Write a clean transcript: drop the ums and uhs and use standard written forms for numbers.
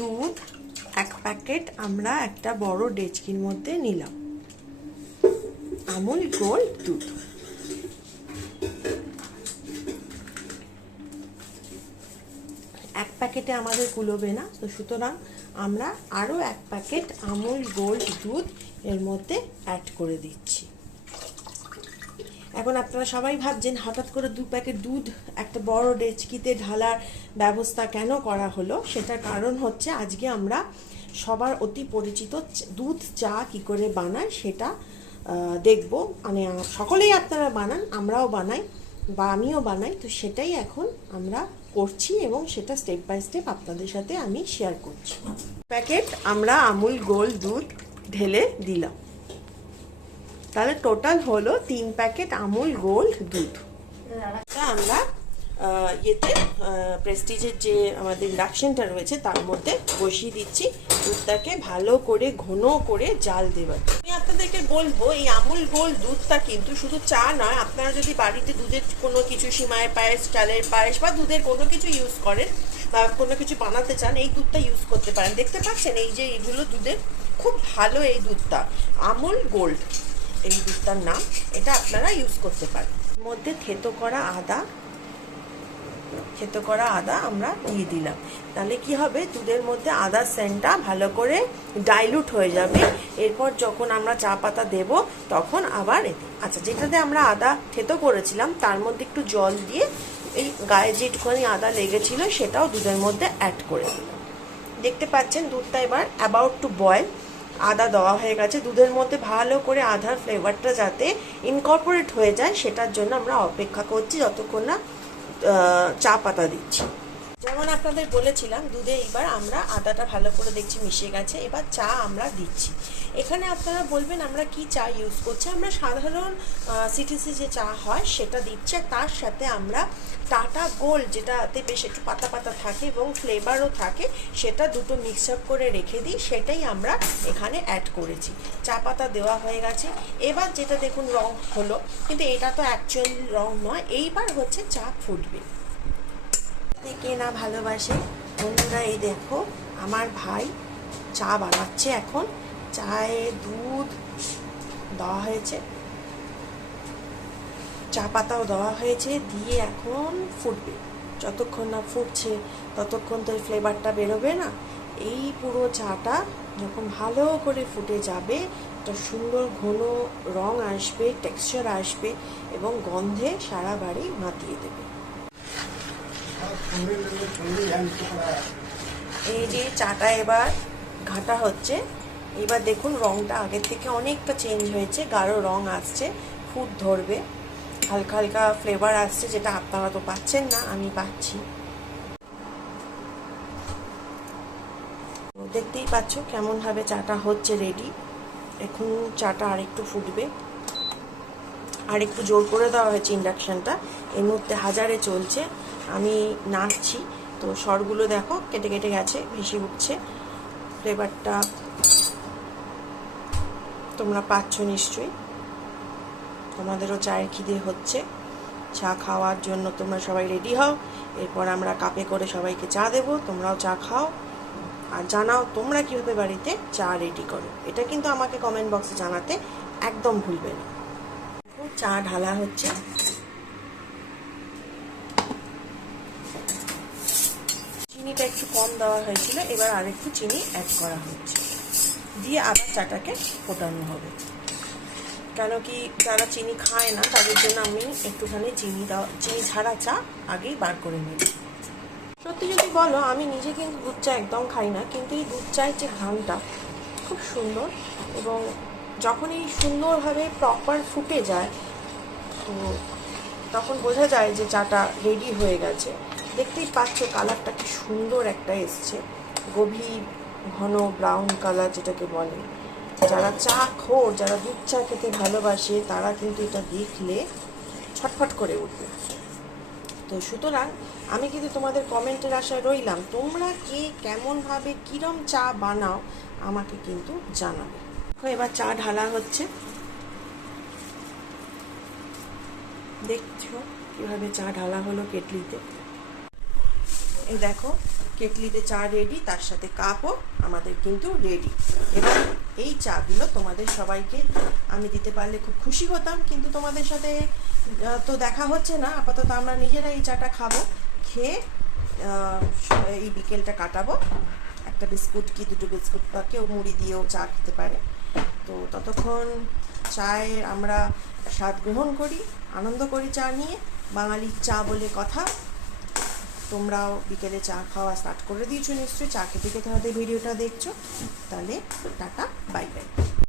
দুধ 1 প্যাকেট আমরা একটা বড় ডেচকির মধ্যে নিলাম। আমুল গোল্ড দুধ, এক প্যাকেটে আমাদের কুলোবে না, তো সুতরাং আমরা আরও 1 প্যাকেট আমুল গোল্ড দুধ এর মধ্যে অ্যাড করে দিচ্ছি। এখন আপনারা সবাই ভাবছেন হঠাৎ করে 2 প্যাকেট দুধ একটা বড় ডেচকিতে ঢালার ব্যবস্থা কেন করা হলো। সেটার কারণ হচ্ছে আজকে আমরা সবার অতি পরিচিত দুধ চা কি করে বানায় সেটা দেখব। মানে সকলেই আপনারা বানান, আমরাও বানাই বা আমিও বানাই, তো সেটাই এখন আমরা করছি এবং সেটা স্টেপ বাই স্টেপ আপনাদের সাথে আমি শেয়ার করছি। প্যাকেট আমরা আমুল গোল্ড দুধ ঢেলে দিলাম, তাহলে টোটাল হলো 3 প্যাকেট আমুল গোল্ড দুধ। আমরা ইয়েতে প্রেস্টিজের যে আমাদের ইন্ডাকশনটা রয়েছে তার মধ্যে বসিয়ে দিচ্ছি দুধটাকে ভালো করে ঘন করে জাল দেবার। আমি আপনাদেরকে বলবো এই আমুল গোল্ড দুধটা কিন্তু শুধু চা নয়, আপনারা যদি বাড়িতে দুধের কোনো কিছু সিমাই পায়েস, চালের পায়েস বা দুধের কোনো কিছু ইউজ করেন বা কোনো কিছু বানাতে চান, এই দুধটা ইউজ করতে পারেন। দেখতে পাচ্ছেন এই যে এইগুলো দুধের খুব ভালো, এই দুধটা আমুল গোল্ড এই দুধটার নাম, এটা আপনারা ইউজ করতে পারেন। মধ্যে থেতো করা আদা আমরা দিয়ে দিলাম, তাহলে কি হবে দুধের মধ্যে আদার সেন্টটা ভালো করে ডাইলুট হয়ে যাবে। এরপর যখন আমরা চা পাতা দেব তখন আবার এতে আচ্ছা যেটাতে আমরা আদা থেতো করেছিলাম তার মধ্যে একটু জল দিয়ে এই গায়ে যেটুখানি আদা লেগেছিল সেটাও দুধের মধ্যে অ্যাড করে দিলাম। দেখতে পাচ্ছেন দুধটা এবার অ্যাবাউট টু বয়েল, আদা দেওয়া হয়ে গেছে। দুধের মধ্যে ভালো করে আদার ফ্লেভারটা যাতে ইনকর্পোরেট হয়ে যায় সেটার জন্য আমরা অপেক্ষা করছি যতক্ষণ না চা পাতা দিচ্ছি। যেমন আপনাদের বলেছিলাম দুধে এবার আমরা আদাটা ভালো করে দেখছি মিশে গেছে, এবার চা আমরা দিচ্ছি। এখানে আপনারা বলবেন আমরা কি চা ইউজ করছি, আমরা সাধারণ সিটিসি যে চা হয় সেটা দিচ্ছি, আর তার সাথে আমরা টাটা গোল্ড যেটাতে বেশ একটু পাতা পাতা থাকে এবং ফ্লেভারও থাকে সেটা দুটো মিক্স আপ করে রেখে দিই, সেটাই আমরা এখানে অ্যাড করেছি। চা পাতা দেওয়া হয়ে গেছে। এবার যেটা দেখুন রং হলো, কিন্তু এটা তো অ্যাকচুয়াল রং নয়, এইবার হচ্ছে চা ফুটবে। কে না ভালোবাসে বন্ধুরা, এই দেখো আমার ভাই চা বানাচ্ছে। এখন চায়ে দুধ দেওয়া হয়েছে, চা পাতাও দেওয়া হয়েছে, দিয়ে এখন ফুটবে। যতক্ষণ না ফুটছে ততক্ষণ তো এই ফ্লেভারটা বেরোবে না। এই পুরো চাটা যখন ভালো করে ফুটে যাবে একটা সুন্দর ঘন রং আসবে, টেক্সচার আসবে এবং গন্ধে সারা বাড়ি মাতিয়ে দেবে। এই যে চাটা এবার ঘাটা হচ্ছে, এবার দেখুন রংটা আগের থেকে অনেকটা চেঞ্জ হয়েছে, গাঢ় রং আসছে, ফুট ধরবে, হালকা হালকা ফ্লেভার আসছে, যেটা আপনারা তো পাচ্ছেন না, আমি পাচ্ছি। দেখতেই পাচ্ছ কেমন ভাবে চাটা হচ্ছে রেডি। এখন চাটা আরেকটু ফুটবে, আর একটু জোর করে দেওয়া হয়েছে ইন্ডাকশনটা, এর মধ্যে হাজারে চলছে, আমি নাচছি তো স্বরগুলো দেখো কেটে কেটে গেছে, ভেসে উঠছে। ফ্লেভারটা তোমরা পাচ্ছ নিশ্চয়ই, তোমাদেরও চায়ের খিদে হচ্ছে, চা খাওয়ার জন্য তোমরা সবাই রেডি হও। এরপর আমরা কাপে করে সবাইকে চা দেবো, তোমরাও চা খাও আর জানাও তোমরা কীভাবে বাড়িতে চা রেডি করো। এটা কিন্তু আমাকে কমেন্ট বক্সে জানাতে একদম ভুলবে না। চা ঢালা হচ্ছে, চিনিটা একটু কম দেওয়া হয়েছিল, এবার আরেকটু চিনি অ্যাড করা হচ্ছে, দিয়ে আবার চাটাকে ফোটানো হবে। কেন কি যারা চিনি খায় না তাদের জন্য আমি একটুখানি চিনি ছাড়া চা আগেই বার করে নিই। সত্যি যদি বলো আমি নিজে কিন্তু দুধ চা একদম খাই না, কিন্তু এই দুধ চায়ের যে ঘ্রাণটা খুব সুন্দর, এবং যখন এই সুন্দরভাবে প্রপার ফুটে যায় তো তখন বোঝা যায় যে চাটা রেডি হয়ে গেছে। দেখতেই পাচ্ছ কালারটা কি সুন্দর একটা এসছে, গভীর ঘন ব্রাউন কালার যেটাকে বলে। যারা চা খোর, যারা দুধ চা খেতে ভালোবাসে তারা কিন্তু এটা দেখলে ছটফট করে উঠবে। তো সুতরাং আমি কিন্তু তোমাদের কমেন্টের আশায় রইলাম, তোমরা কে কেমনভাবে কীরম চা বানাও আমাকে কিন্তু জানাবে। এবার চা ঢালা হচ্ছে, দেখছো কীভাবে চা ঢালা হলো কেটলিতে। এই দেখো কেটলিতে চা রেডি, তার সাথে কাপও আমাদের কিন্তু রেডি। এবার এই চাগুলো তোমাদের সবাইকে আমি দিতে পারলে খুব খুশি হতাম, কিন্তু তোমাদের সাথে তো দেখা হচ্ছে না। আপাতত আমরা নিজেরা এই চাটা খাবো, খেয়ে এই বিকেলটা কাটাবো। একটা বিস্কুট কি দুটো বিস্কুট বা কেউ মুড়ি দিয়েও চা খেতে পারে। তো ততক্ষণ চায়ের আমরা স্বাদ গ্রহণ করি, আনন্দ করি চা নিয়ে। বাঙালির চা বলে কথা। তোমরাও বিকেলে চা খাওয়া স্টার্ট করে দিয়েছো নিশ্চয়ই। চা খেতে খেতে হয়তো ভিডিওটা দেখছো। তাহলে টাটা, বাই বাই।